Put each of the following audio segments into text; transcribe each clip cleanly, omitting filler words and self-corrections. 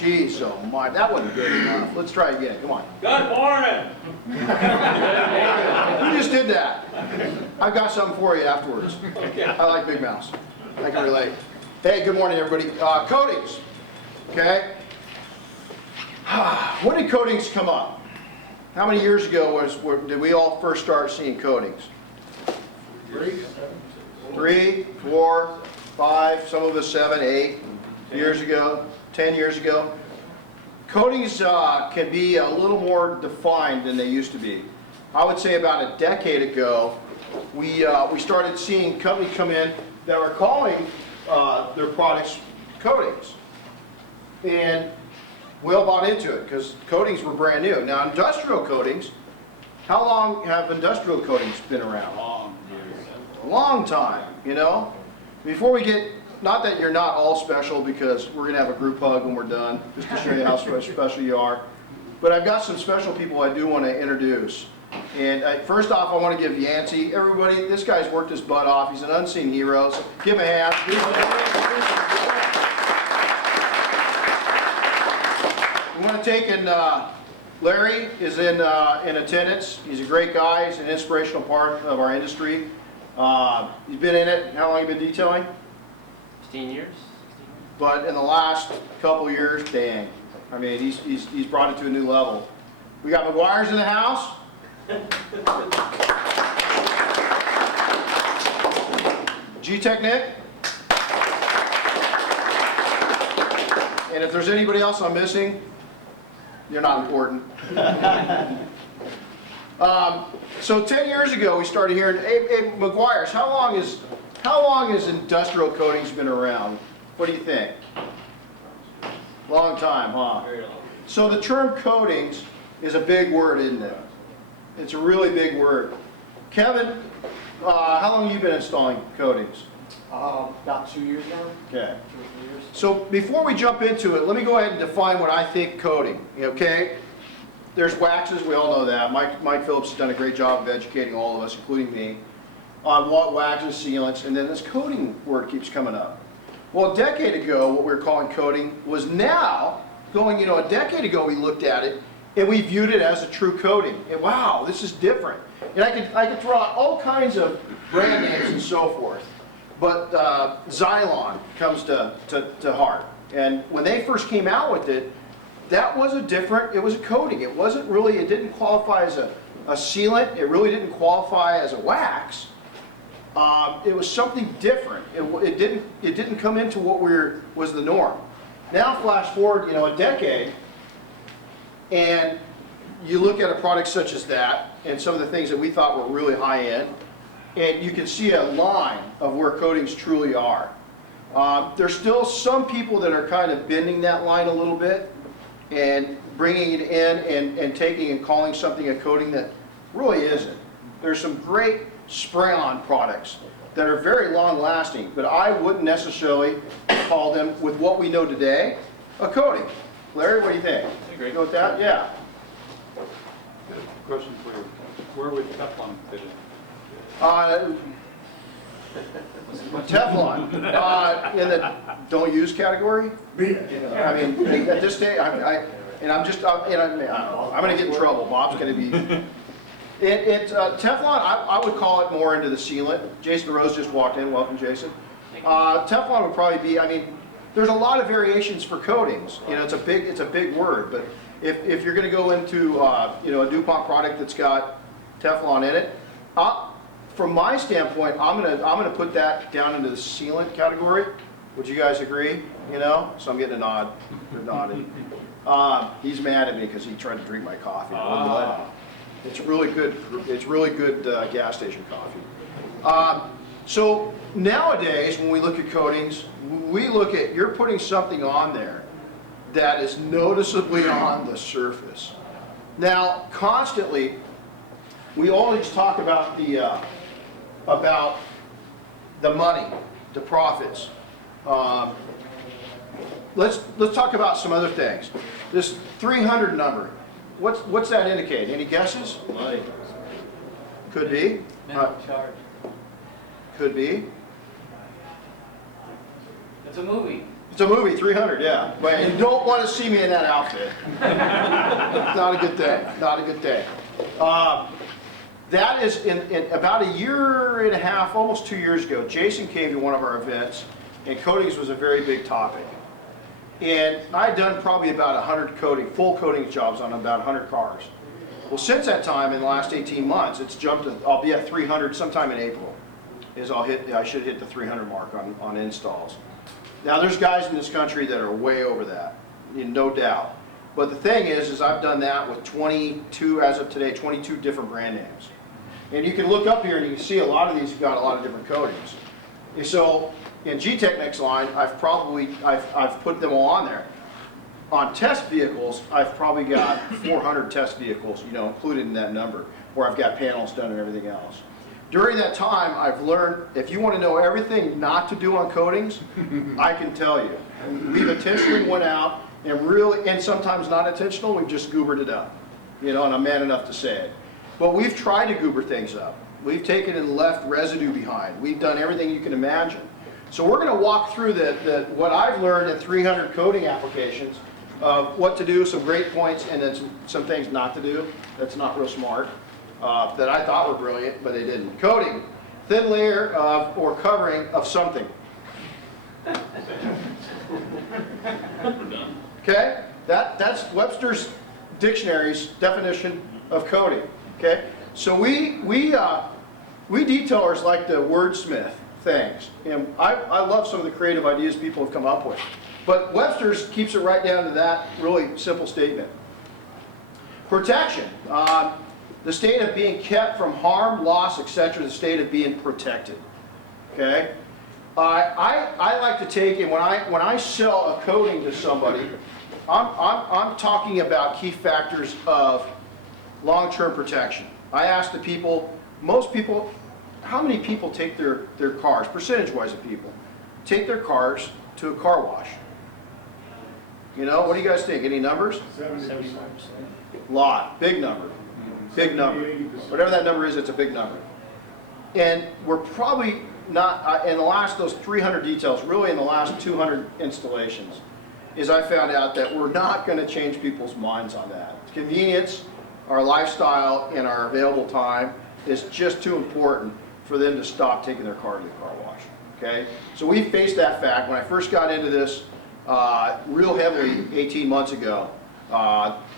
Jeez, oh my, that wasn't good enough. Let's try again, come on. Good morning. Who just did that? I've got something for you afterwards. I like Big Mouths. I can relate. Hey, good morning, everybody. Coatings, okay? When did coatings come up? How many years ago did we all first start seeing coatings? 3, 4, 5, some of us 7, 8 years ago, 10 years ago. Coatings can be a little more defined than they used to be. I would say about a decade ago, we started seeing companies come in that were calling their products coatings. And we all bought into it because coatings were brand new. Now industrial coatings, how long have industrial coatings been around? A long time, you know. Before we get, not that you're not all special, because we're going to have a group hug when we're done, just to show you how special you are. But I've got some special people I do want to introduce. And first off, I want to give Yancey, everybody, this guy's worked his butt off. He's an unseen hero. So give him a hand. We want to take in, Larry is in attendance. He's a great guy. He's an inspirational part of our industry. He's been in it. How long have you been detailing? 15 years. But in the last couple years, dang. I mean, he's brought it to a new level. We got McGuire's in the house. G-Tech Nick. And if there's anybody else I'm missing, you're not important. So 10 years ago, we started hearing, hey, McGuire's, how long has industrial coatings been around? What do you think? Long time, huh? Very long. So the term coatings is a big word, isn't it? It's a really big word. Kevin, how long have you been installing coatings? About 2 years now. Okay. 2 or 3 years. So before we jump into it, let me go ahead and define what I think coating, okay? There's waxes, we all know that. Mike Phillips has done a great job of educating all of us, including me, on what waxes, sealants, and then this coating word keeps coming up. Well, a decade ago, what we were calling coating was now going, a decade ago we looked at it and we viewed it as a true coating. And wow, this is different. And I could throw out all kinds of brand names and so forth. But Xylon comes to heart. And when they first came out with it, that was it was a coating. It didn't qualify as a sealant. It really didn't qualify as a wax. It was something different. It didn't come into what was the norm. Now flash forward, a decade, and you look at a product such as that, and some of the things that we thought were really high end, and you can see a line of where coatings truly are. There's still some people that are kind of bending that line a little bit and bringing it in and taking and calling something a coating that really isn't. There's some great spray-on products that are very long-lasting, but I wouldn't necessarily call them, with what we know today, a coating. Larry, what do you think? Agree. Go with that? Yeah. Question for you. Where would Teflon fit in? Teflon, in the don't use category. I mean, at this stage, I'm going to get in trouble. Bob's going to be. Teflon, I would call it more into the sealant. Jason Rose just walked in. Welcome, Jason. Teflon would probably be. I mean, there's a lot of variations for coatings. It's a big word. But if you're going to go into a DuPont product that's got Teflon in it, from my standpoint, I'm gonna put that down into the sealant category. Would you guys agree? So I'm getting a nod. They're nodding. He's mad at me because he tried to drink my coffee. It's really good. It's really good gas station coffee. So nowadays, when we look at coatings, we look at you're putting something on there that is noticeably on the surface. Now, constantly, we always talk about the money, the profits. Let's talk about some other things. This 300 number. What's that indicate? Any guesses? Money. Could be. Minimum charge. Could be. It's a movie. It's a movie, 300, yeah. But you don't want to see me in that outfit. Not a good thing, not a good thing. That is, in about a year and a half, almost 2 years ago, Jason came to one of our events, and coatings was a very big topic. And I had done probably about 100 full coating jobs on about 100 cars. Well, since that time, in the last 18 months, it's jumped to, I'll be at 300 sometime in April, I should hit the 300 mark on installs. Now, there's guys in this country that are way over that, no doubt. But the thing is I've done that with 22, as of today, 22 different brand names. And you can look up here and you can see a lot of these have got a lot of different coatings. And so, in G-Technic's line, I've put them all on there. On test vehicles, I've probably got 400 test vehicles, included in that number, where I've got panels done and everything else. During that time, I've learned, if you want to know everything not to do on coatings, I can tell you. We've intentionally went out and sometimes not intentional, we've just goobered it up. And I'm man enough to say it. But we've tried to goober things up. We've taken and left residue behind. We've done everything you can imagine. So we're going to walk through what I've learned in 300 coating applications of what to do, some great points, and then some things not to do that's not real smart, that I thought were brilliant, but they didn't. Coating, thin layer of or covering of something. Okay? That's Webster's Dictionary's definition of coating. Okay? So we detailers like to wordsmith things. And I love some of the creative ideas people have come up with. But Webster's keeps it right down to that really simple statement. Protection. The state of being kept from harm, loss, etc. The state of being protected. Okay? I like to take, and when I sell a coating to somebody, I'm talking about key factors of long-term protection. I ask the people, most people, how many people take their cars, percentage-wise of people, take their cars to a car wash? What do you guys think? Any numbers? 75%. Lot, big number, big number. Whatever that number is, it's a big number. And we're probably not, in the last, those 300 details, really in the last 200 installations, is I found out that we're not going to change people's minds on that. Convenience, our lifestyle, and our available time is just too important for them to stop taking their car to the car wash. Okay? So we faced that fact. When I first got into this real heavily 18 months ago,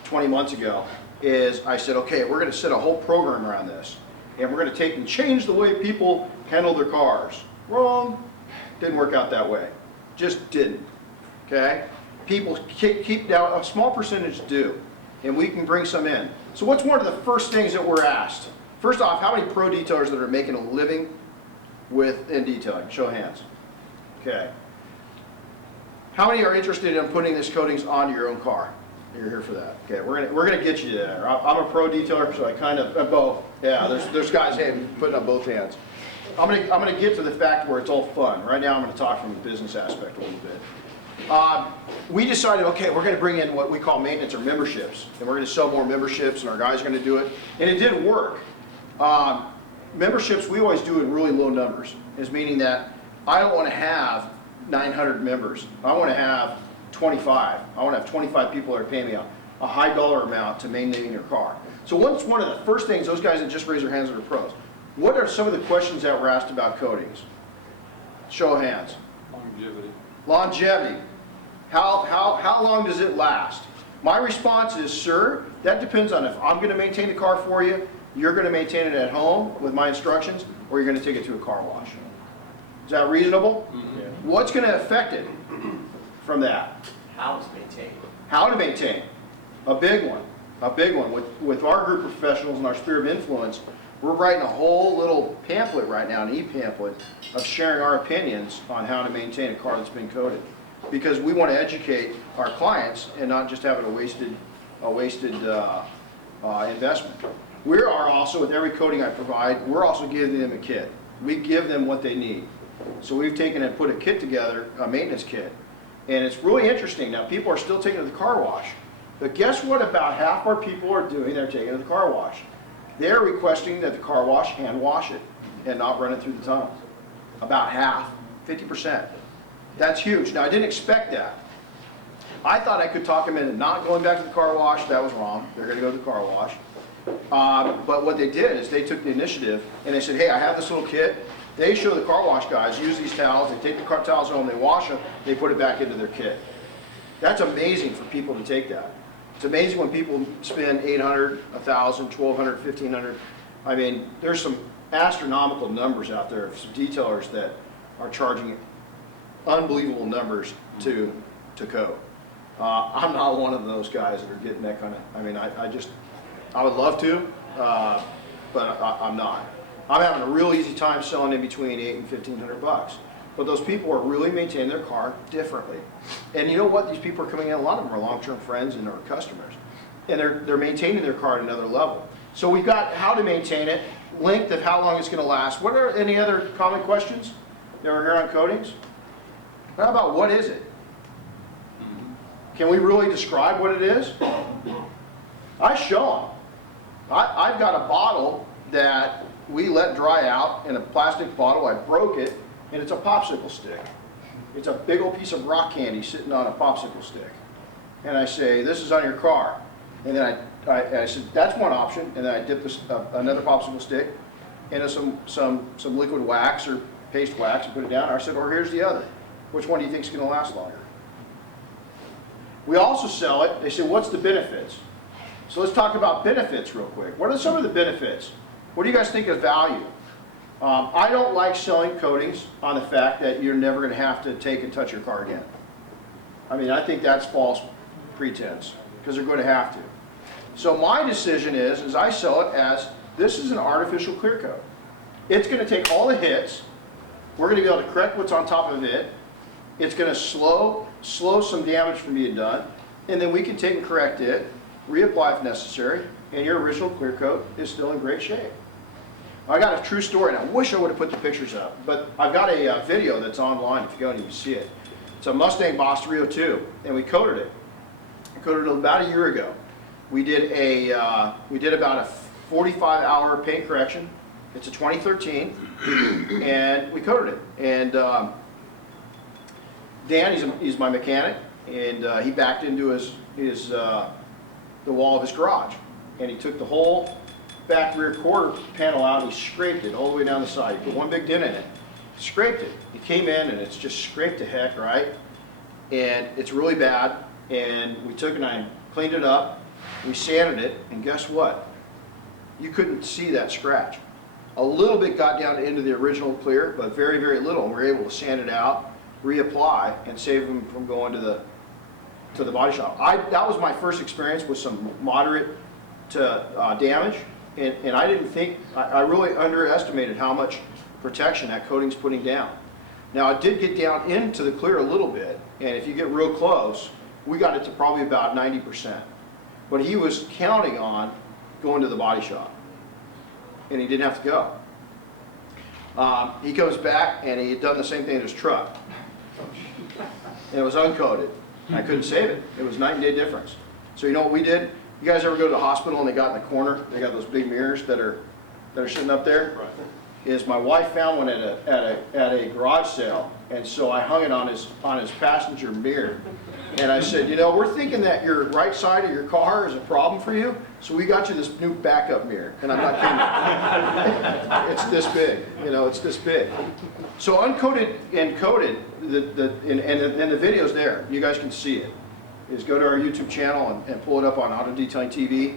20 months ago, is I said, okay, we're going to set a whole program around this. And we're going to take and change the way people handle their cars. Wrong. Didn't work out that way. Just didn't. Okay? People keep now, a small percentage do. And we can bring some in. So what's one of the first things that we're asked? First off, how many pro detailers that are making a living in detailing? Show of hands. Okay. How many are interested in putting these coatings onto your own car? You're here for that. Okay, we're gonna get you there. I'm a pro detailer, so I kind of both. Yeah, there's guys putting up both hands. I'm gonna get to the fact where it's all fun. Right now, I'm gonna talk from the business aspect a little bit. We decided, okay, we're going to bring in what we call maintenance or memberships, and we're going to sell more memberships, and our guys are going to do it, and it did work. Memberships we always do in really low numbers, is meaning that I don't want to have 900 members. I want to have 25. I want to have 25 people that are paying me a high dollar amount to maintain their car. So what's one of the first things, those guys that just raise their hands that are pros, what are some of the questions that were asked about coatings? Show of hands. Longevity. Longevity. How long does it last? My response is, sir, that depends on if I'm going to maintain the car for you, you're going to maintain it at home with my instructions, or you're going to take it to a car wash. Is that reasonable? Mm-hmm. What's going to affect it from that? How it's maintained. How to maintain. A big one. A big one. With our group of professionals and our sphere of influence, we're writing a whole little pamphlet right now, an e-pamphlet, of sharing our opinions on how to maintain a car that's been coated. Because we want to educate our clients and not just have it a wasted investment. We are also, with every coating I provide, we're also giving them a kit. We give them what they need. So we've taken and put a kit together, a maintenance kit. And it's really interesting. Now, people are still taking it to the car wash. But guess what about half our people are doing? They're taking it to the car wash. They're requesting that the car wash hand wash it and not run it through the tunnel. About half, 50%. That's huge. Now, I didn't expect that. I thought I could talk them into not going back to the car wash. That was wrong. They're going to go to the car wash. But what they did is they took the initiative and they said, hey, I have this little kit. They show the car wash guys use these towels. They take the car towels home, they wash them, they put it back into their kit. That's amazing for people to take that. It's amazing when people spend $800, $1,000, $1,200, $1,500. I mean, there's some astronomical numbers out there of some detailers that are charging unbelievable numbers to code. I'm not one of those guys that are getting that kind of, I mean, I would love to, but I'm not. I'm having a real easy time selling in between $800 and $1,500. But those people are really maintaining their car differently. And you know what? These people are coming in, a lot of them are long-term friends and are customers. And they're maintaining their car at another level. So we've got how to maintain it, length of how long it's going to last. What are any other common questions that are here on coatings? How about what is it? Can we really describe what it is? I show them. I've got a bottle that we let dry out in a plastic bottle. I broke it, and it's a popsicle stick. It's a big old piece of rock candy sitting on a popsicle stick. And I say, this is on your car. And then I said, that's one option. And then I dip this, another popsicle stick into some liquid wax or paste wax and put it down. I said, or here's the other. Which one do you think is going to last longer? We also sell it. They say, what's the benefits? So let's talk about benefits real quick. What are some of the benefits? What do you guys think of value? I don't like selling coatings on the fact that you're never going to have to take and touch your car again. I mean, I think that's false pretense, because they're going to have to. So my decision is I sell it as, this is an artificial clear coat. It's going to take all the hits. We're going to be able to correct what's on top of it. It's going to slow some damage from being done. And then we can take and correct it, reapply if necessary, and your original clear coat is still in great shape. I got a true story, and I wish I would have put the pictures up, but I've got a video that's online if you go and you can see it. It's a Mustang Boss 302, and we coated it. I coated it about a year ago. We did about a 45-hour paint correction. It's a 2013, and we coated it. And Dan, he's my mechanic, and he backed into the wall of his garage, and he took the whole back rear quarter panel out and he scraped it all the way down the side. He put one big dent in it, scraped it. He came in and it's just scraped to heck, right? And it's really bad. And we took and I cleaned it up, we sanded it, and guess what? You couldn't see that scratch. A little bit got down into the original clear, but very, very little. And we were able to sand it out, reapply, and save them from going to the body shop. That was my first experience with some moderate to damage. And I didn't think, I really underestimated how much protection that coating's putting down. Now it did get down into the clear a little bit, and if you get real close, we got it to probably about 90%. But he was counting on going to the body shop, and he didn't have to go. He comes back, and he had done the same thing in his truck. And it was uncoated. I couldn't save it. It was night and day difference. So you know what we did? You guys ever go to the hospital and they got in the corner? They got those big mirrors that are sitting up there. Right. Is my wife found one at a garage sale, and so I hung it on his passenger mirror. And I said, you know, we're thinking that your right side of your car is a problem for you, so we got you this new backup mirror. And I'm not kidding. It's this big. You know, it's this big. So uncoated and coated, and the video's there. You guys can see it. Is go to our YouTube channel and pull it up on Auto Detailing TV.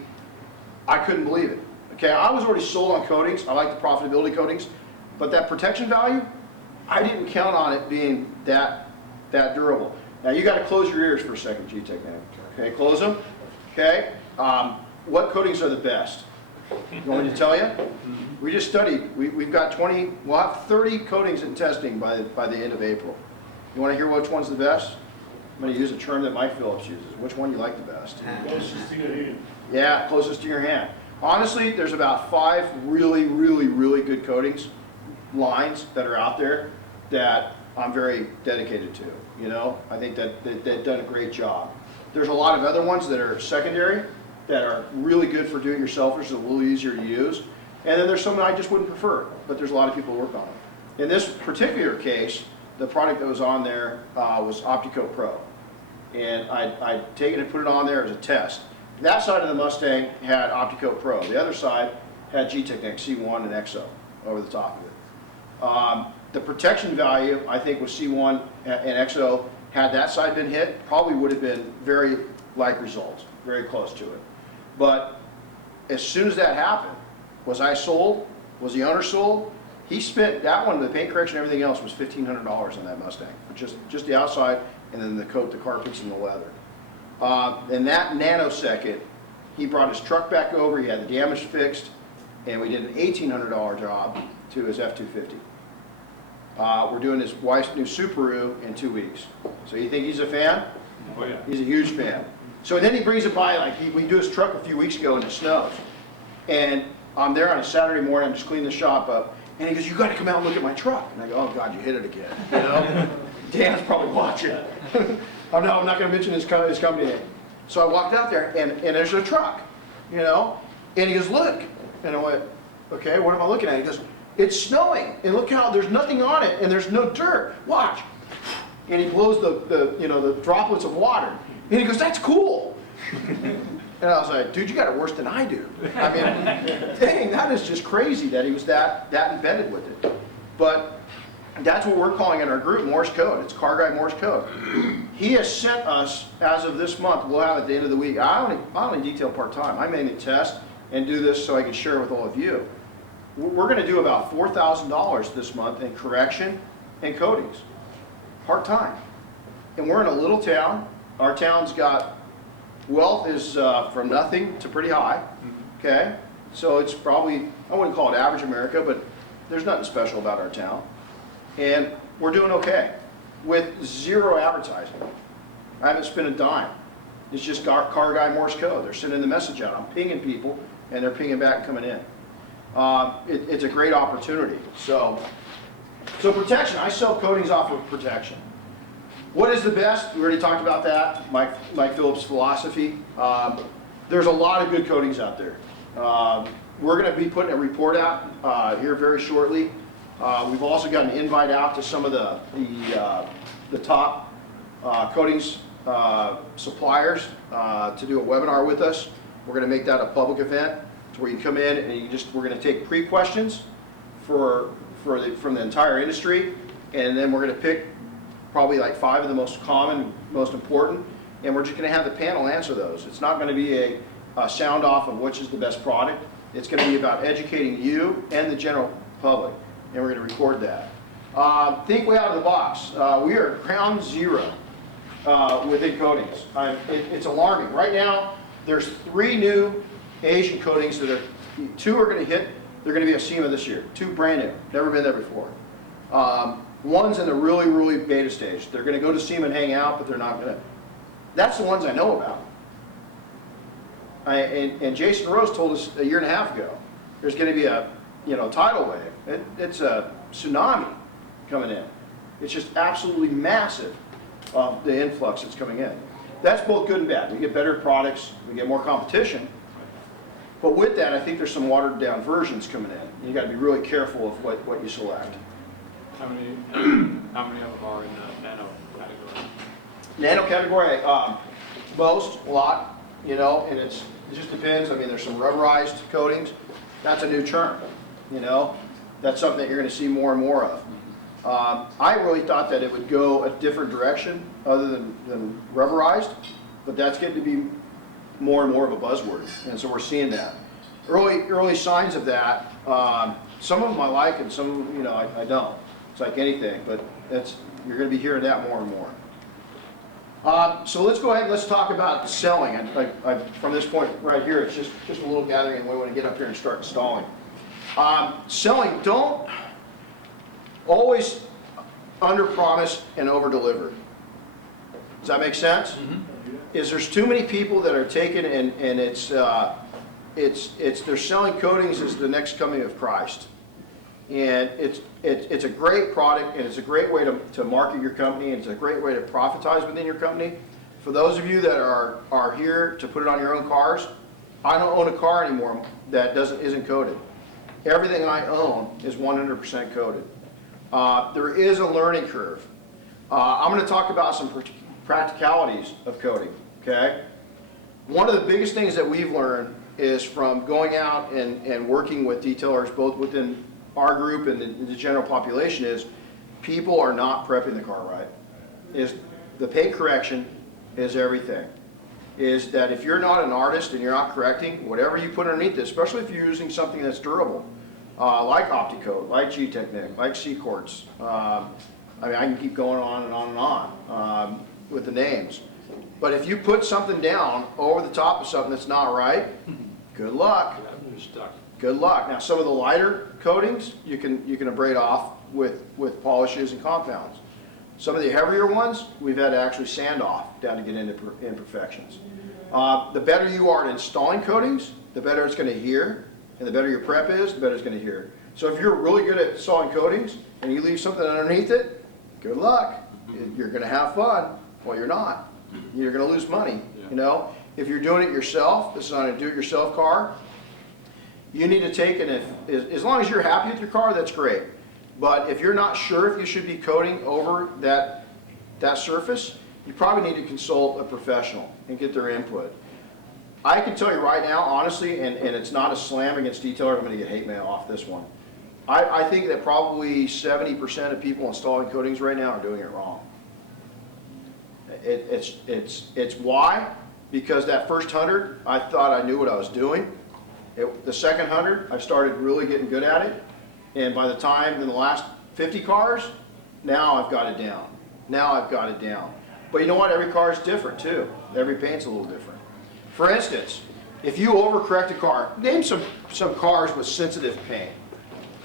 I couldn't believe it. Okay, I was already sold on coatings. I like the profitability coatings, but that protection value, I didn't count on it being that durable. Now you got to close your ears for a second, G-Tech man. Okay, close them. Okay, what coatings are the best? You want me to tell you? We just studied. We've got we'll have 30 coatings in testing by the end of April. You want to hear which one's the best? I'm going to use a term that Mike Phillips uses. Which one do you like the best? Closest to your hand. Yeah, closest to your hand. Honestly, there's about 5 really, really, really good coatings lines that are out there that I'm very dedicated to. You know, I think that they've done a great job. There's a lot of other ones that are secondary that are really good for do-it-yourselfers, a little easier to use. And then there's some that I just wouldn't prefer, but there's a lot of people who work on them. In this particular case, the product that was on there was Optico Pro. And I'd taken and put it on there as a test. That side of the Mustang had Optico Pro. The other side had G-Technic C1 and EXO over the top of it. The protection value, I think, with C1 and EXO, had that side been hit, probably would have been very like results, very close to it. But as soon as that happened, was I sold? Was the owner sold? He spent, that one, the paint correction, everything else was $1,500 on that Mustang. Just the outside, and then the coat, the carpets, and the leather. In that nanosecond, he brought his truck back over, he had the damage fixed, and we did an $1,800 job to his F-250. We're doing his wife's new Subaru in 2 weeks. So you think he's a fan? Oh, yeah. He's a huge fan. So then he brings it by, like we do his truck a few weeks ago and it snows. And I'm there on a Saturday morning, I'm just cleaning the shop up, and he goes, you gotta come out and look at my truck. And I go, oh God, you hit it again, you know? Dan's probably watching. Oh no, I'm not gonna mention his company name. So I walked out there and there's a truck, you know? And he goes, look. And I went, okay, what am I looking at? He goes, it's snowing, and look how there's nothing on it, and there's no dirt. Watch. And he blows the droplets of water. And he goes, that's cool. And I was like, dude, you got it worse than I do. I mean, dang, that is just crazy that he was that embedded with it. But that's what we're calling in our group Morse code. It's Car Guy Morse code. He has sent us, as of this month, we'll have at the end of the week, I only detail part-time. I mainly test and do this so I can share with all of you. We're going to do about $4,000 this month in correction and coatings, part-time. And we're in a little town. Our town's got, wealth is from nothing to pretty high, okay? So it's probably, I wouldn't call it average America, but there's nothing special about our town. And we're doing okay with zero advertising. I haven't spent a dime. It's just Car Guy Morse code. They're sending the message out. I'm pinging people, and they're pinging back and coming in. It's a great opportunity. So protection, I sell coatings off of protection. What is the best? We already talked about that, Mike Phillips' philosophy. There's a lot of good coatings out there. We're going to be putting a report out here very shortly. We've also got an invite out to some of the top coatings suppliers to do a webinar with us. We're going to make that a public event. Where you come in and we're going to take pre-questions from the entire industry, and then we're going to pick probably like 5 of the most common, most important, and we're just going to have the panel answer those. It's not going to be a sound off of which is the best product. It's going to be about educating you and the general public, and we're going to record that. Think way out of the box. We are at ground zero within coatings. It's alarming. Right now, there's 3 new Asian coatings that 2 are going to hit. They're going to be a SEMA this year. 2 brand new, never been there before. One's in the really, really beta stage. They're going to go to SEMA and hang out, but they're not going to. That's the ones I know about. And Jason Rose told us a 1.5 years ago, there's going to be a tidal wave. It's a tsunami coming in. It's just absolutely massive, the influx that's coming in. That's both good and bad. We get better products, we get more competition. But with that, I think there's some watered down versions coming in. You got to be really careful of what you select. How many of them are in the nano category? Nano category, most, a lot, and it just depends. I mean, there's some rubberized coatings. That's a new term, That's something that you're going to see more and more of. I really thought that it would go a different direction other than rubberized, but that's getting to be more and more of a buzzword, and so we're seeing that. Early signs of that, some of them I like and some of them, I don't. It's like anything, but you're going to be hearing that more and more. So let's go ahead and let's talk about selling. From this point right here, it's just a little gathering, and we want to get up here and start installing. Selling, don't always under-promise and over-deliver. Does that make sense? Mm-hmm. There's too many people that are taking and they're selling coatings as the next coming of Christ. And it's a great product, and it's a great way to market your company, and it's a great way to profitize within your company. For those of you that are here to put it on your own cars, I don't own a car anymore that isn't coated. Everything I own is 100% coated. There is a learning curve. I'm going to talk about some practicalities of coating, okay? One of the biggest things that we've learned is from going out and working with detailers, both within our group and the general population, is people are not prepping the car right. Is the paint correction is everything. Is that if you're not an artist and you're not correcting, whatever you put underneath it, especially if you're using something that's durable, like OptiCoat, like G-Technique, like C-Quartz, I mean, I can keep going on and on and on with the names. But if you put something down over the top of something that's not right, good luck. You're stuck. Good luck. Now, some of the lighter coatings you can abrade off with polishes and compounds. Some of the heavier ones we've had to actually sand off down to get into imperfections. The better you are at installing coatings, the better it's going to adhere, and the better your prep is, the better it's going to adhere. So if you're really good at installing coatings and you leave something underneath it, good luck. You're going to have fun. Well, you're not. You're going to lose money. Yeah. You know, if you're doing it yourself, this is not a do-it-yourself car. You need to take it, as long as you're happy with your car, that's great. But if you're not sure if you should be coating over that surface, you probably need to consult a professional and get their input. I can tell you right now, honestly, and it's not a slam against detailer, I'm going to get hate mail off this one. I think that probably 70% of people installing coatings right now are doing it wrong. It's why? Because that first 100, I thought I knew what I was doing. The second 100, I started really getting good at it. And by the time in the last 50 cars, now I've got it down. Now I've got it down. But you know what? Every car is different too. Every paint's a little different. For instance, if you overcorrect a car, name some cars with sensitive paint.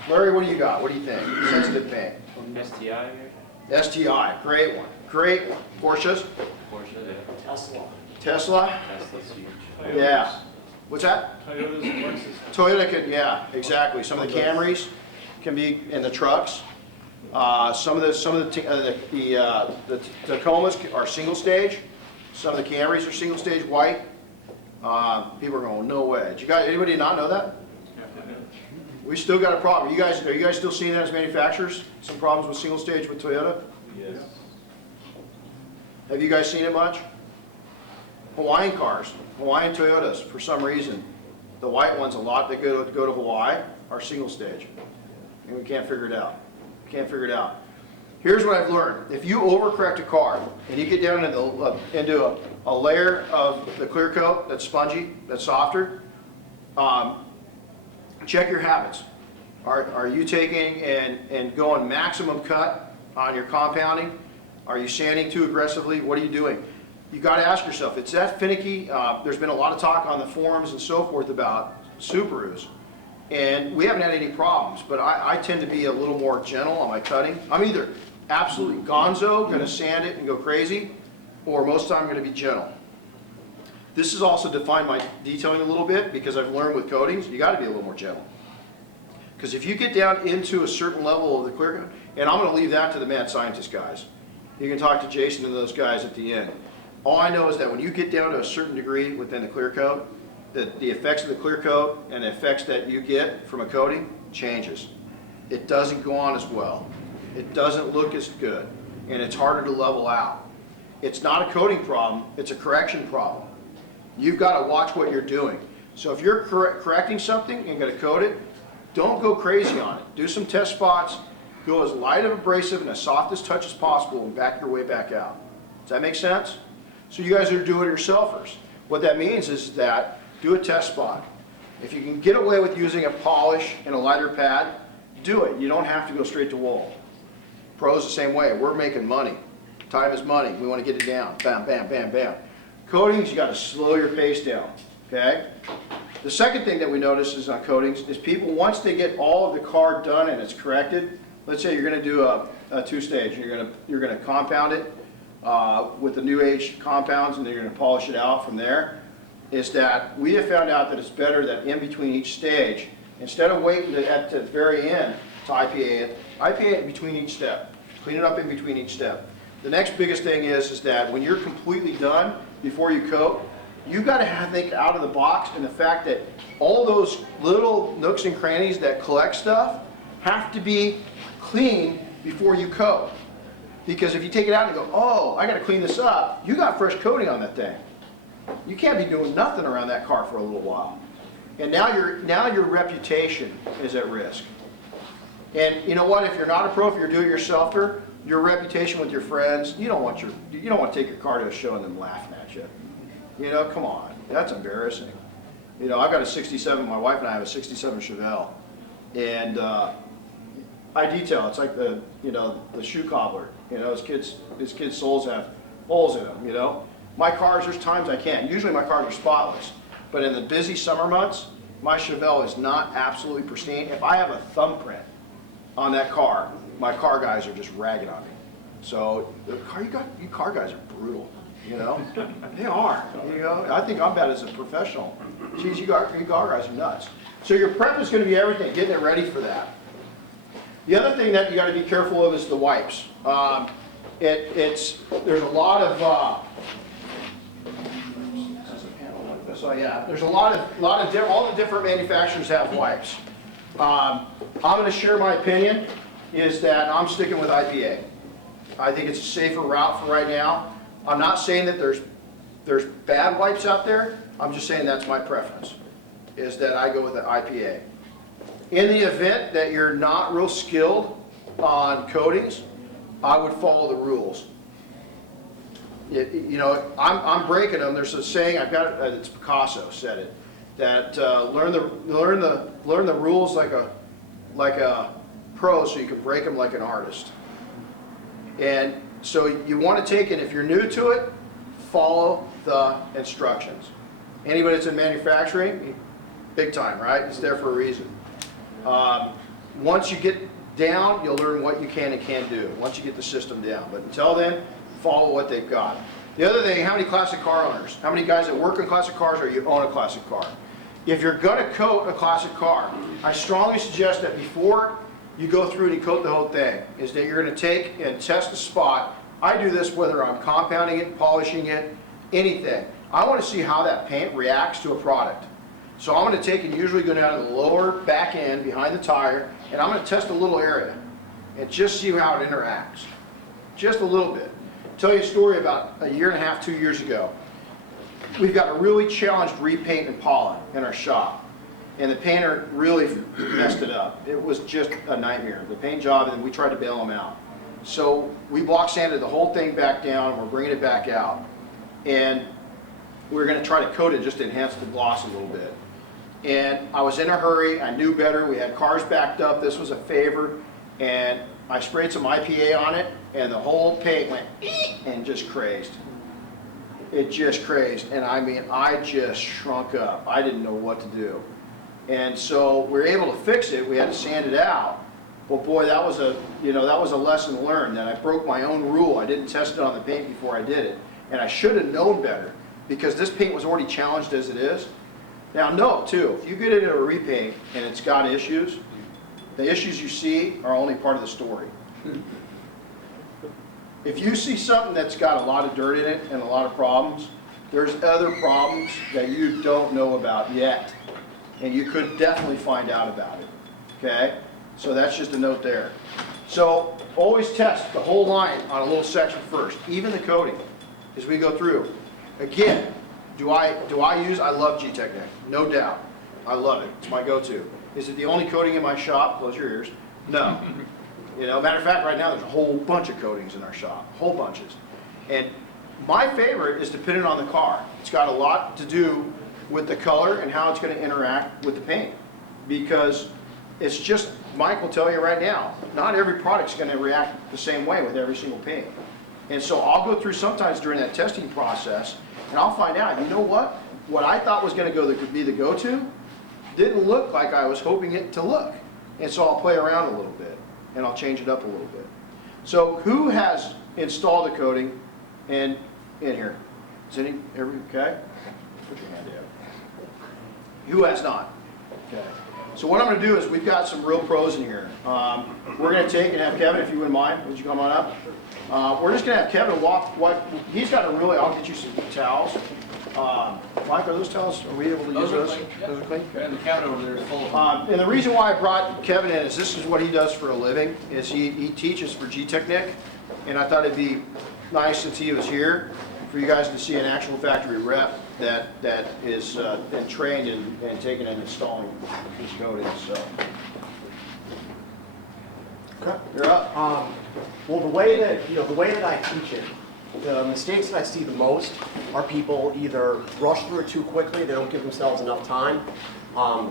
Larry, what do you got? What do you think? Sensitive paint. STI, STI, great one. Great one. Porsches? Porsche, yeah. Tesla. Tesla? Tesla's huge. Yeah. What's that? Toyota's and Lexus. Toyota could, yeah, exactly. Some of the Camrys can be in the trucks. Some of the Tacomas are single stage. Some of the Camrys are single stage white. People are going, no way. Did you guys, anybody not know that? We still got a problem. Are you guys still seeing that as manufacturers? Some problems with single stage with Toyota? Yes. Have you guys seen it much? Hawaiian cars, Hawaiian Toyotas, for some reason, the white ones, a lot that go to Hawaii, are single stage. And we can't figure it out. Can't figure it out. Here's what I've learned. If you overcorrect a car and you get down into a layer of the clear coat that's spongy, that's softer, check your habits. Are you taking and going maximum cut on your compounding? Are you sanding too aggressively? What are you doing? You got to ask yourself, it's that finicky. There's been a lot of talk on the forums and so forth about Subarus, and we haven't had any problems, but I tend to be a little more gentle on my cutting. I'm either absolutely gonzo, going to sand it and go crazy, or most of the time I'm going to be gentle. This has also defined my detailing a little bit, because I've learned with coatings, you got to be a little more gentle. Because if you get down into a certain level of the clear coat, and I'm going to leave that to the mad scientist guys. You can talk to Jason and those guys at the end. All I know is that when you get down to a certain degree within the clear coat, that the effects of the clear coat and the effects that you get from a coating changes. It doesn't go on as well. It doesn't look as good, and it's harder to level out. It's not a coating problem, it's a correction problem. You've got to watch what you're doing. So if you're correcting something and going to coat it, don't go crazy on it. Do some test spots, go as light of abrasive and as soft as touch as possible, and back your way back out. Does that make sense? So you guys are do-it-yourselfers. What that means is that do a test spot. If you can get away with using a polish and a lighter pad, do it. You don't have to go straight to wool. Pros the same way. We're making money. Time is money. We want to get it down. Bam, bam, bam, bam. Coatings, you got to slow your pace down. Okay? The second thing that we notice is on coatings is people, once they get all of the car done and it's corrected, let's say you're going to do a two-stage. You're going to compound it with the new age compounds, and then you're going to polish it out from there, is that we have found out that it's better that in between each stage, instead of waiting at the very end to IPA it in between each step. Clean it up in between each step. The next biggest thing is that when you're completely done, before you coat, you got to think out of the box, and the fact that all those little nooks and crannies that collect stuff have to be cleaned before you coat. Because if you take it out and go, oh, I gotta clean this up, you got fresh coating on that thing. You can't be doing nothing around that car for a little while. And now your reputation is at risk. And you know what, if you're not a pro, if you're a do-it-yourselfer, your reputation with your friends, you don't want to take your car to a show and them laughing at you. You know, come on, that's embarrassing. You know, I've got a 67, my wife and I have a 67 Chevelle. And I detail, it's like the shoe cobbler. You know, his kids' soles have holes in them, you know. My cars, there's times I can't. Usually my cars are spotless. But in the busy summer months, my Chevelle is not absolutely pristine. If I have a thumbprint on that car, my car guys are just ragging on me. So the car you car guys are brutal, you know. They are. You know, I think I'm bad as a professional. Geez, you car guys are nuts. So your prep is going to be everything, getting it ready for that. The other thing that you got to be careful of is the wipes. There's a lot of so yeah, there's all the different manufacturers have wipes. I'm going to share my opinion is that I'm sticking with IPA. I think it's a safer route for right now. I'm not saying that there's bad wipes out there. I'm just saying that's my preference, is that I go with the IPA. In the event that you're not real skilled on coatings, I would follow the rules. You know, I'm breaking them. There's a saying, I've got it, it's Picasso said it, that learn the rules like a pro so you can break them like an artist. And so you want to take it, if you're new to it, follow the instructions. Anybody that's in manufacturing, big time, right? It's there for a reason. Once you get down, you'll learn what you can and can't do, once you get the system down. But until then, follow what they've got. The other thing, how many classic car owners? How many guys that work on classic cars or you own a classic car? If you're going to coat a classic car, I strongly suggest that before you go through and coat the whole thing, is that you're going to take and test the spot. I do this whether I'm compounding it, polishing it, anything. I want to see how that paint reacts to a product. So I'm going to take and usually go down to the lower back end behind the tire, and I'm going to test a little area and just see how it interacts. Just a little bit. Tell you a story about a year and a half, 2 years ago. We've got a really challenged repaint and pollen in our shop, and the painter really messed it up. It was just a nightmare, the paint job, and we tried to bail him out. So we block sanded the whole thing back down, and we're bringing it back out. And we're going to try to coat it just to enhance the gloss a little bit. And I was in a hurry, I knew better, we had cars backed up, this was a favor, and I sprayed some IPA on it, and the whole paint went and just crazed. It just crazed, and I mean, I just shrunk up. I didn't know what to do. And so we were able to fix it, we had to sand it out. Well, boy, that was a lesson learned, that I broke my own rule. I didn't test it on the paint before I did it. And I should have known better, because this paint was already challenged as it is. Now, note too, if you get into a repaint and it's got issues, the issues you see are only part of the story. If you see something that's got a lot of dirt in it and a lot of problems, there's other problems that you don't know about yet. And you could definitely find out about it. Okay? So that's just a note there. So always test the whole line on a little section first, even the coating, as we go through. Again, I love G-Technic, no doubt. I love it. It's my go-to. Is it the only coating in my shop? Close your ears. No. You know, matter of fact, right now there's a whole bunch of coatings in our shop, whole bunches. And my favorite is dependent on the car. It's got a lot to do with the color and how it's going to interact with the paint. Because it's just, Mike will tell you right now, not every product's going to react the same way with every single paint. And so I'll go through sometimes during that testing process, and I'll find out, you know what I thought was going to be the go-to didn't look like I was hoping it to look. And so I'll play around a little bit, and I'll change it up a little bit. So who has installed the coating in here? Is okay? Put your hand down. Who has not? Okay. So what I'm going to do is, we've got some real pros in here. We're going to take and have Kevin, if you wouldn't mind, would you come on up? We're just going to have Kevin walk. He's got a really, I'll get you some towels. Mike, are those towels, are we able to use Those are those? clean, yeah. Those are clean? And the cabinet over there is full of them. And the reason why I brought Kevin in is this is what he does for a living, is he teaches for G-Technic. And I thought it'd be nice since he was here, for you guys to see an actual factory rep that is been trained and taken in installing these coatings, so. Okay. You're up. Well, the way that I teach it, the mistakes that I see the most are people either rush through it too quickly, they don't give themselves enough time,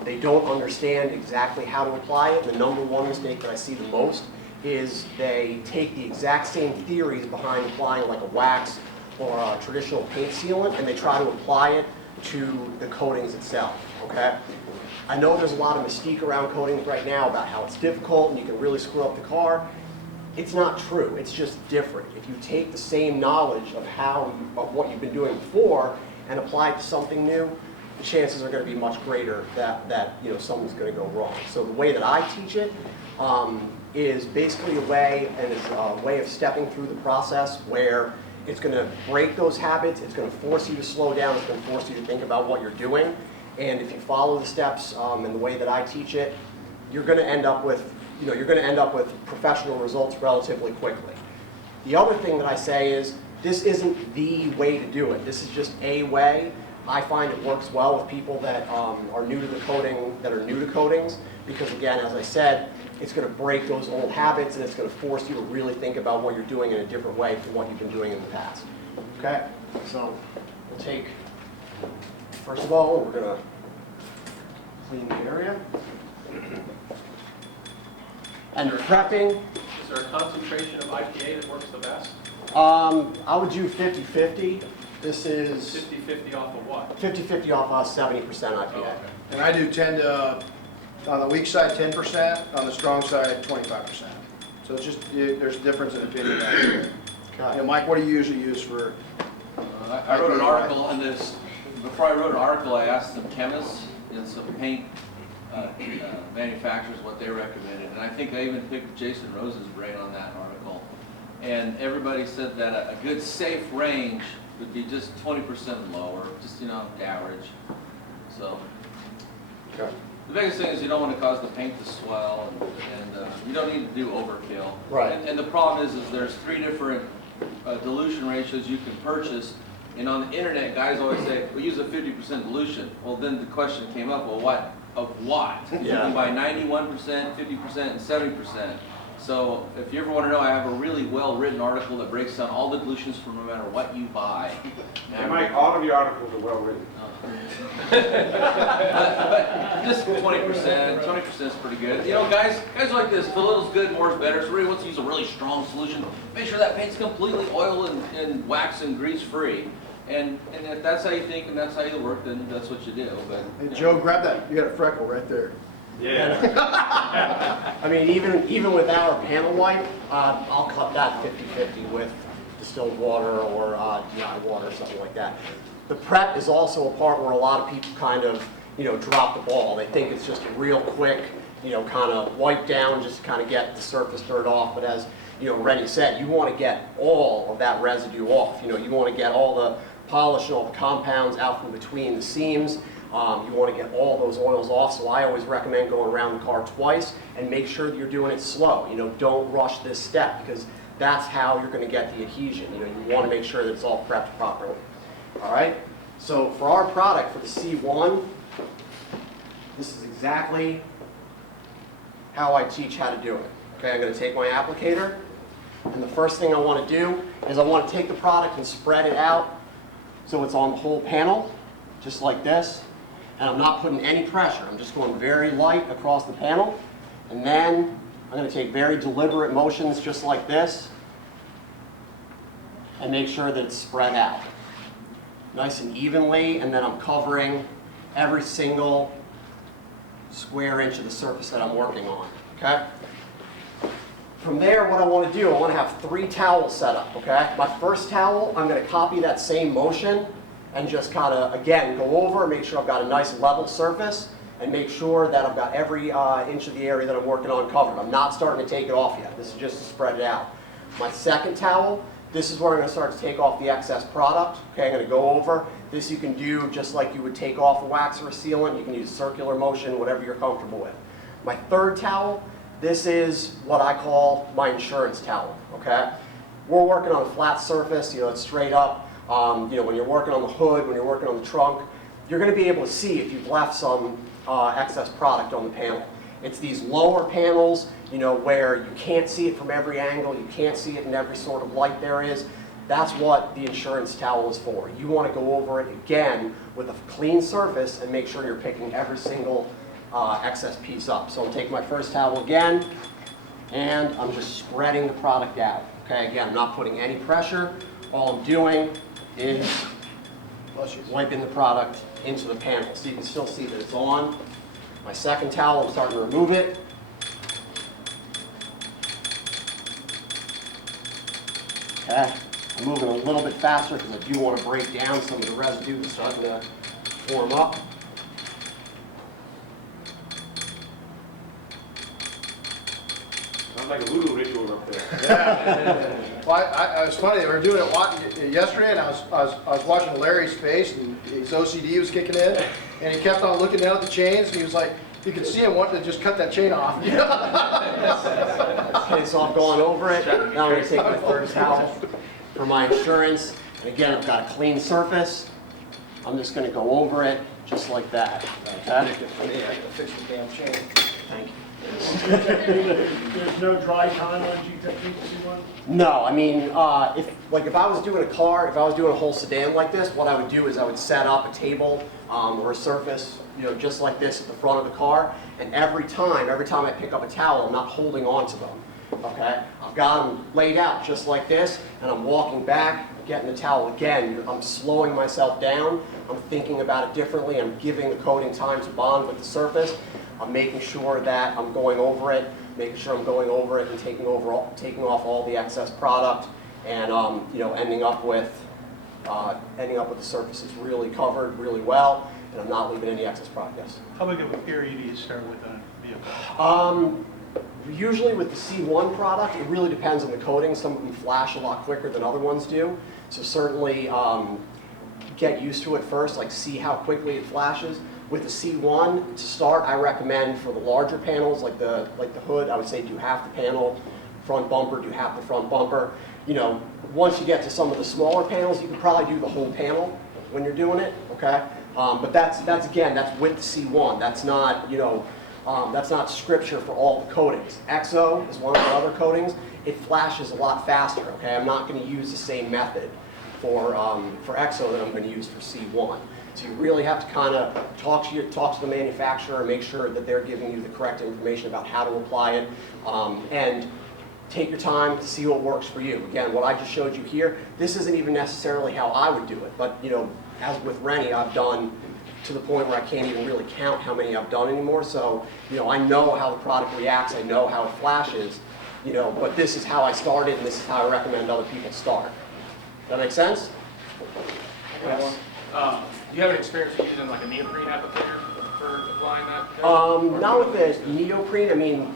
they don't understand exactly how to apply it. The number one mistake that I see the most is they take the exact same theories behind applying like a wax or a traditional paint sealant and they try to apply it to the coatings itself, okay? I know there's a lot of mystique around coatings right now about how it's difficult and you can really screw up the car. It's not true, it's just different. If you take the same knowledge of what you've been doing before and apply it to something new, the chances are going to be much greater that something's going to go wrong. So the way that I teach it is basically a way of stepping through the process where it's going to break those habits, it's going to force you to slow down, it's going to force you to think about what you're doing. And if you follow the steps in the way that I teach it, you're going to end up with professional results relatively quickly. The other thing that I say is this isn't the way to do it. This is just a way. I find it works well with people that are new to the coating, that are new to coatings, because again, as I said, it's going to break those old habits and it's going to force you to really think about what you're doing in a different way from what you've been doing in the past. Okay, so we'll take, first of all, we're going to clean the area. And prepping. Is there a concentration of IPA that works the best? I would do 50-50. This is 50-50 off of what? 50-50 off 70% IPA. Oh, okay. And I do tend to, on the weak side, 10%, on the strong side, 25%. So it's just, there's a difference in opinion. Okay. Mike, what do you usually use for? I wrote an article on this. Before I wrote an article, I asked some chemists and some paint manufacturers what they recommended. And I think I even picked Jason Rose's brain on that article. And everybody said that a good safe range would be just 20% lower, just, average. So Okay. the biggest thing is you don't want to cause the paint to swell, and you don't need to do overkill. Right. And the problem is there's 3 different dilution ratios you can purchase. And on the internet, guys always say, we use a 50% dilution. Well, then the question came up, well, what? Of what? You can buy 91%, 50%, and 70%. So if you ever want to know, I have a really well-written article that breaks down all the dilutions for no matter what you buy. Hey, Mike, all of your articles are well written. but just 20%, 20% is pretty good. Guys are like this, if a little's good, more is better. So really wants to use a really strong solution. Make sure that paint's completely oil and wax and grease free. And if that's how you think and that's how you work, then that's what you do. But Hey, Joe, grab that. You got a freckle right there. Yeah. I mean, even with our panel wipe, I'll cut that 50-50 with distilled water or dry water or something like that. The prep is also a part where a lot of people kind of, drop the ball. They think it's just a real quick, kind of wipe down, just kind of get the surface dirt off. But as, Renny said, you want to get all of that residue off. You want to get all the polish and all the compounds out from between the seams. You want to get all those oils off, so I always recommend going around the car twice and make sure that you're doing it slow. Don't rush this step because that's how you're going to get the adhesion. You want to make sure that it's all prepped properly. All right? So for our product, for the C1, this is exactly how I teach how to do it. Okay, I'm going to take my applicator, and the first thing I want to do is I want to take the product and spread it out so it's on the whole panel, just like this. And I'm not putting any pressure. I'm just going very light across the panel. And then I'm going to take very deliberate motions just like this and make sure that it's spread out nice and evenly. And then I'm covering every single square inch of the surface that I'm working on. Okay? From there, what I want to do, I want to have 3 towels set up. Okay? My first towel, I'm going to copy that same motion and just kind of, again, go over, make sure I've got a nice level surface, and make sure that I've got every inch of the area that I'm working on covered. I'm not starting to take it off yet. This is just to spread it out. My second towel, this is where I'm going to start to take off the excess product. Okay, I'm going to go over, This you can do just like you would take off a wax or a sealant. You can use circular motion, whatever you're comfortable with. My third towel, this is what I call my insurance towel, okay? We're working on a flat surface, it's straight up. When you're working on the hood, when you're working on the trunk, you're going to be able to see if you've left some excess product on the panel. It's these lower panels, where you can't see it from every angle, you can't see it in every sort of light there is. That's what the insurance towel is for. You want to go over it again with a clean surface and make sure you're picking every single excess piece up. So I'm taking my first towel again, and I'm just spreading the product out. Okay, again, I'm not putting any pressure. All I'm doing is wiping the product into the panel. So you can still see that it's on. My second towel, I'm starting to remove it. Okay, I'm moving a little bit faster because I do want to break down some of the residue that's starting to form up. Sounds like a voodoo ritual up there. Well, it's funny, we were doing it yesterday, and I was watching Larry's face, and his OCD was kicking in, and he kept on looking down at the chains, and he was like, you could see him wanting to just cut that chain off. Okay, so I've gone over it. Now I'm going to take my third towel for my insurance. And again, I've got a clean surface. I'm just going to go over it just like that. Okay? Fix the damn chain. Thank you. There's no dry time on G1? No, I mean, if I was doing a car, if I was doing a whole sedan like this, what I would do is I would set up a table or a surface, just like this at the front of the car, and every time I pick up a towel, I'm not holding on to them, okay? I've got them laid out just like this, and I'm walking back, getting the towel again. I'm slowing myself down, I'm thinking about it differently, I'm giving the coating time to bond with the surface, I'm making sure that I'm going over it, and taking off all the excess product, and ending up with the surfaces really covered really well, and I'm not leaving any excess product. Yes. How big of an area do you start with on a vehicle? Usually with the C1 product, it really depends on the coating. Some of them flash a lot quicker than other ones do, so certainly get used to it first, like see how quickly it flashes. With the C1, to start, I recommend for the larger panels, like the hood, I would say do half the panel, front bumper, do half the front bumper. Once you get to some of the smaller panels, you can probably do the whole panel when you're doing it, okay? But that's with the C1. That's not scripture for all the coatings. EXO is one of the other coatings. It flashes a lot faster, okay? I'm not going to use the same method for EXO that I'm going to use for C1. So you really have to kind of talk to the manufacturer and make sure that they're giving you the correct information about how to apply it, and take your time to see what works for you. Again, what I just showed you here, this isn't even necessarily how I would do it, but as with Renny, I've done to the point where I can't even really count how many I've done anymore. So I know how the product reacts, I know how it flashes, but this is how I started, and this is how I recommend other people start. Does that make sense? Yes. Do you have an experience with using like a neoprene applicator for applying that? Not with the neoprene. I mean,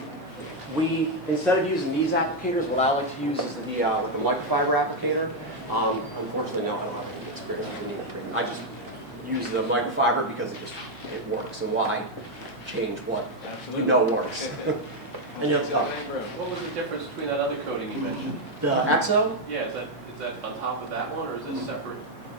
instead of using these applicators, what I like to use is the microfiber applicator. Unfortunately, no, I don't have any experience with the neoprene. I just use the microfiber because it works, and why change what works. And What was the difference between that other coating you mentioned? the EXO. Yeah, is that on top of that one, or is it separate?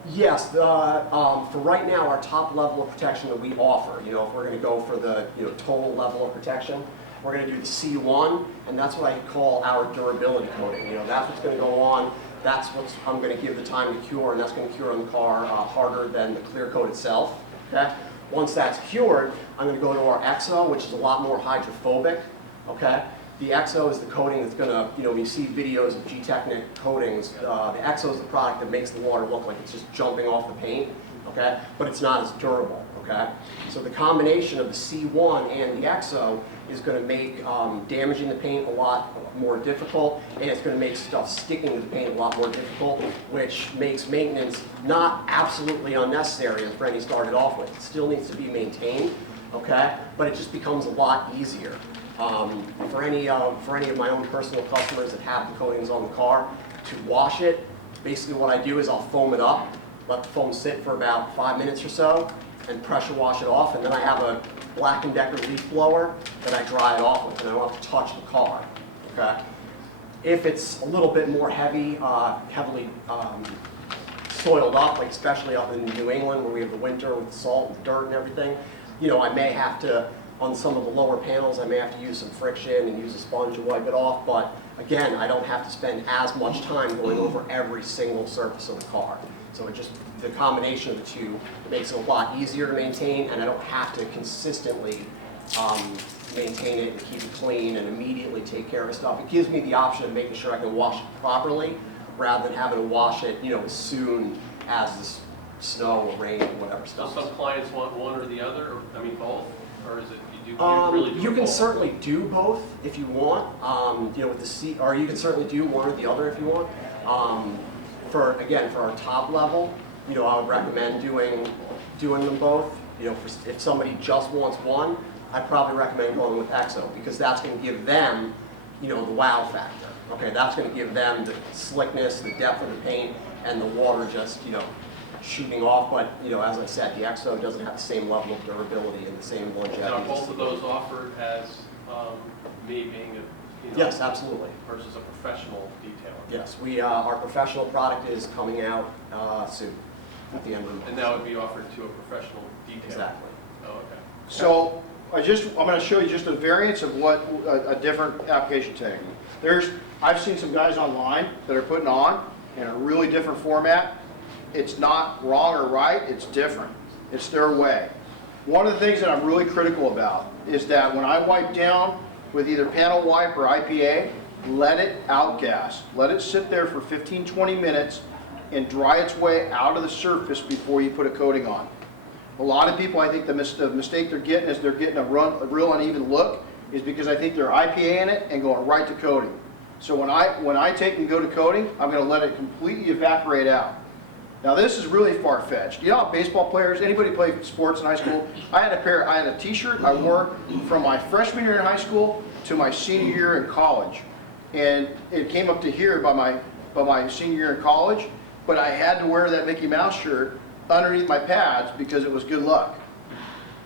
Yes, for right now, our top level of protection that we offer, if we're going to go for the total level of protection, we're going to do the C1, and that's what I call our durability coating. That's what's going to go on. That's what I'm going to give the time to cure, and that's going to cure on the car harder than the clear coat itself. Okay. Once that's cured, I'm going to go to our EXO, which is a lot more hydrophobic. Okay. The EXO is the coating that's going to, when you see videos of G-Technic coatings, the EXO is the product that makes the water look like it's just jumping off the paint, okay? But it's not as durable, okay? So the combination of the C1 and the EXO is going to make damaging the paint a lot more difficult, and it's going to make stuff sticking to the paint a lot more difficult, which makes maintenance not absolutely unnecessary, as Renny started off with. It still needs to be maintained, okay? But it just becomes a lot easier. For any of my own personal customers that have the coatings on the car, to wash it, basically what I do is I'll foam it up, let the foam sit for about 5 minutes or so, and pressure wash it off, and then I have a Black & Decker leaf blower that I dry it off with, and I don't have to touch the car, okay? If it's a little bit more heavily soiled up, like especially up in New England where we have the winter with salt and dirt and everything, you know, I may have to, on some of the lower panels, I may have to use some friction and use a sponge to wipe it off, but again, I don't have to spend as much time going over every single surface of the car. So it just, the combination of the two makes it a lot easier to maintain, and I don't have to consistently maintain it and keep it clean and immediately take care of stuff. It gives me the option of making sure I can wash it properly rather than having to wash it, you know, as soon as the snow or rain or whatever So stuff. some clients want one or the other, or, I mean, both? Or is it, you really do You can both? certainly do both if you want. You know, with the seat, or you can certainly do one or the other if you want. Again, for our top level, you know, I would recommend doing them both. You know, if somebody just wants one, I'd probably recommend going with EXO because that's going to give them, you know, the wow factor. Okay, that's going to give them the slickness, the depth of the paint, and the water just, you know, shooting off. But, you know, as I said, the EXO doesn't have the same level of durability and the same longevity. Now, are both of those offered as me being a, you know, Yes, absolutely. versus a professional detailer? Yes, our professional product is coming out soon, at the end of the month. And that would be offered to a professional detailer? Exactly. Oh, okay. So I'm going to show you just a variance of what a different application technique. I've seen some guys online that are putting on in a really different format. It's not wrong or right, it's different. It's their way. One of the things that I'm really critical about is that when I wipe down with either panel wipe or IPA, let it outgas. Let it sit there for 15-20 minutes and dry its way out of the surface before you put a coating on. A lot of people, I think the mistake they're getting is they're getting a real uneven look is because I think they're IPA in it and going right to coating. So when I take and go to coating, I'm going to let it completely evaporate out. Now this is really far-fetched. You know how baseball players, anybody play sports in high school? I had a t-shirt I wore from my freshman year in high school to my senior year in college. And it came up to here by my senior year in college, but I had to wear that Mickey Mouse shirt underneath my pads because it was good luck.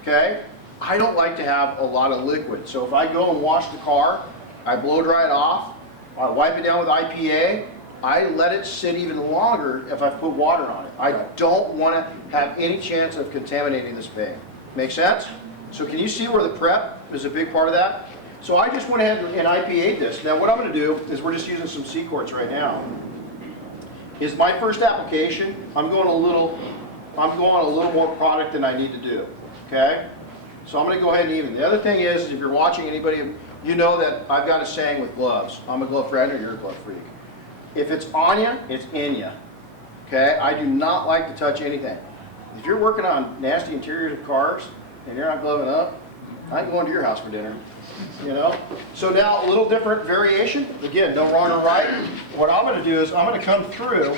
Okay? I don't like to have a lot of liquid. So if I go and wash the car, I blow dry it off, I wipe it down with IPA, I let it sit even longer if I put water on it. I don't want to have any chance of contaminating this paint. Make sense? So can you see where the prep is a big part of that? So I just went ahead and IPA'd this. Now what I'm going to do is we're just using some C-quartz right now. Is my first application, I'm going a little more product than I need to do. Okay? So I'm going to go ahead and even. The other thing is if you're watching anybody, you know that I've got a saying with gloves. I'm a glove friend or you're a glove freak. If it's on you, it's in you. Okay? I do not like to touch anything. If you're working on nasty interiors of cars and you're not gloving up, I ain't going to your house for dinner. You know? So now a little different variation. Again, no wrong or right. What I'm going to do is I'm going to come through,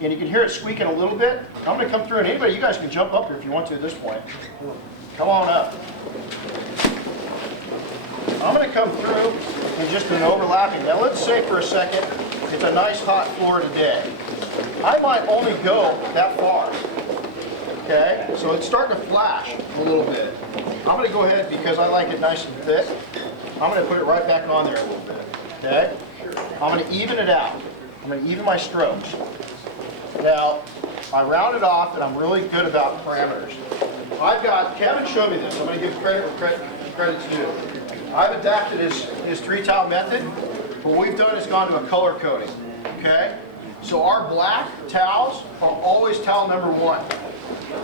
and you can hear it squeaking a little bit. I'm going to come through, and anybody, you guys can jump up here if you want to at this point. Come on up. I'm going to come through and just an overlapping. Now let's say for a second it's a nice hot Florida day. I might only go that far. Okay, so it's starting to flash a little bit. I'm going to go ahead because I like it nice and thick. I'm going to put it right back on there a little bit. Okay, I'm going to even it out. I'm going to even my strokes. Now, I round it off and I'm really good about parameters. Kevin showed me this. I'm going to give credit where credit's due. I've adapted his 3-tile method. What we've done is gone to a color coding. Okay, so our black towels are always towel number 1.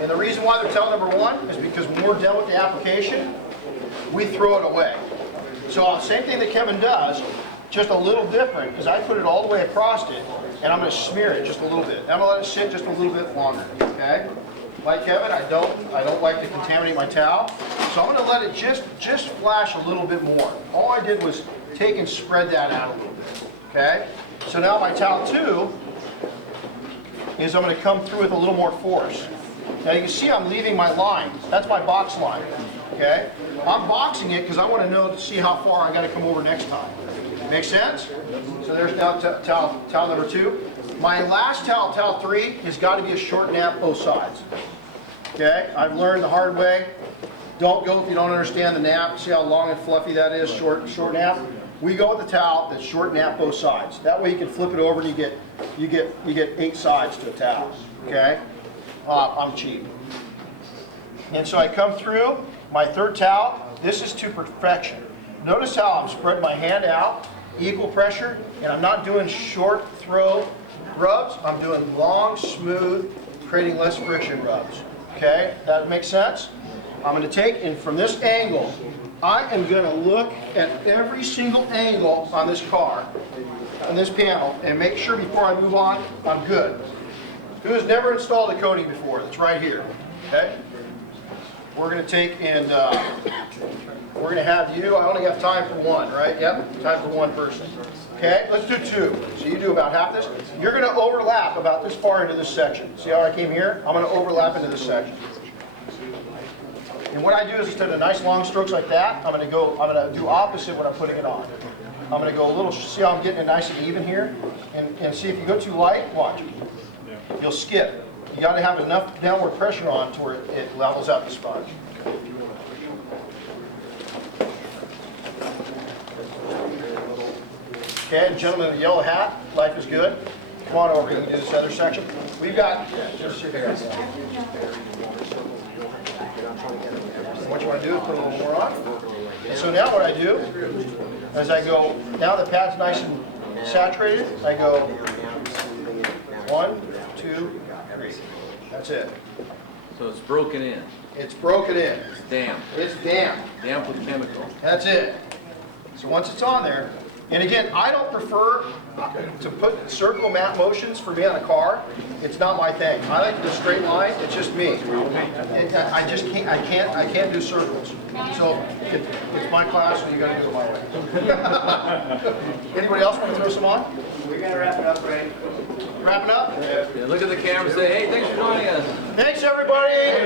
And the reason why they're towel number 1 is because when we're done with the application, we throw it away. So same thing that Kevin does, just a little different, is I put it all the way across it, and I'm going to smear it just a little bit. I'm going to let it sit just a little bit longer. Okay? Like Kevin, I don't like to contaminate my towel, so I'm going to let it just flash a little bit more. All I did was take and spread that out a little bit. Okay? So now my towel 2 is I'm going to come through with a little more force. Now you can see I'm leaving my line. That's my box line. Okay? I'm boxing it because I want to know to see how far I got to come over next time. Make sense? So there's now towel number 2. My last towel, towel 3, has got to be a short nap both sides. Okay, I've learned the hard way. Don't go if you don't understand the nap. See how long and fluffy that is, short nap? We go with the towel that's short nap both sides. That way you can flip it over and you get 8 sides to a towel. Okay? I'm cheap. And so I come through my third towel. This is to perfection. Notice how I'm spreading my hand out, equal pressure, and I'm not doing short throw rubs. I'm doing long, smooth, creating less friction rubs. Okay? That makes sense? I'm going to take, and from this angle, I am going to look at every single angle on this car, on this panel, and make sure before I move on, I'm good. Who has never installed a coating before? That's right here. Okay? We're going to take and we're going to have you, I only have time for one, right? Yep, time for one person. Okay, let's do 2. So you do about half this. You're going to overlap about this far into this section. See how I came here? I'm going to overlap into this section. And what I do is instead of nice long strokes like that, I'm going to do opposite when I'm putting it on. I'm going to go a little, see how I'm getting it nice and even here? And see if you go too light, watch. You'll skip. You got to have enough downward pressure on to where it levels out the sponge. Okay, and gentlemen in the yellow hat, life is good. Come on over, you can do this other section. We've got, what you want to do is put a little more on. And so now what I do, is I go, now the pad's nice and saturated, I go 1, 2, 3. That's it. So it's broken in. It's broken in. It's damp. It's damp. Damp with chemical. That's it. So once it's on there, and again, I don't prefer to put circle mat motions for me on a car. It's not my thing. I like the straight line. It's just me. I just can't. I can't do circles. So it's my class, and you got to do it my way. Anybody else want to throw some on? We're gonna wrap it up, right? Wrapping up. Yeah, look at the camera and say, hey, thanks for joining us. Thanks, everybody.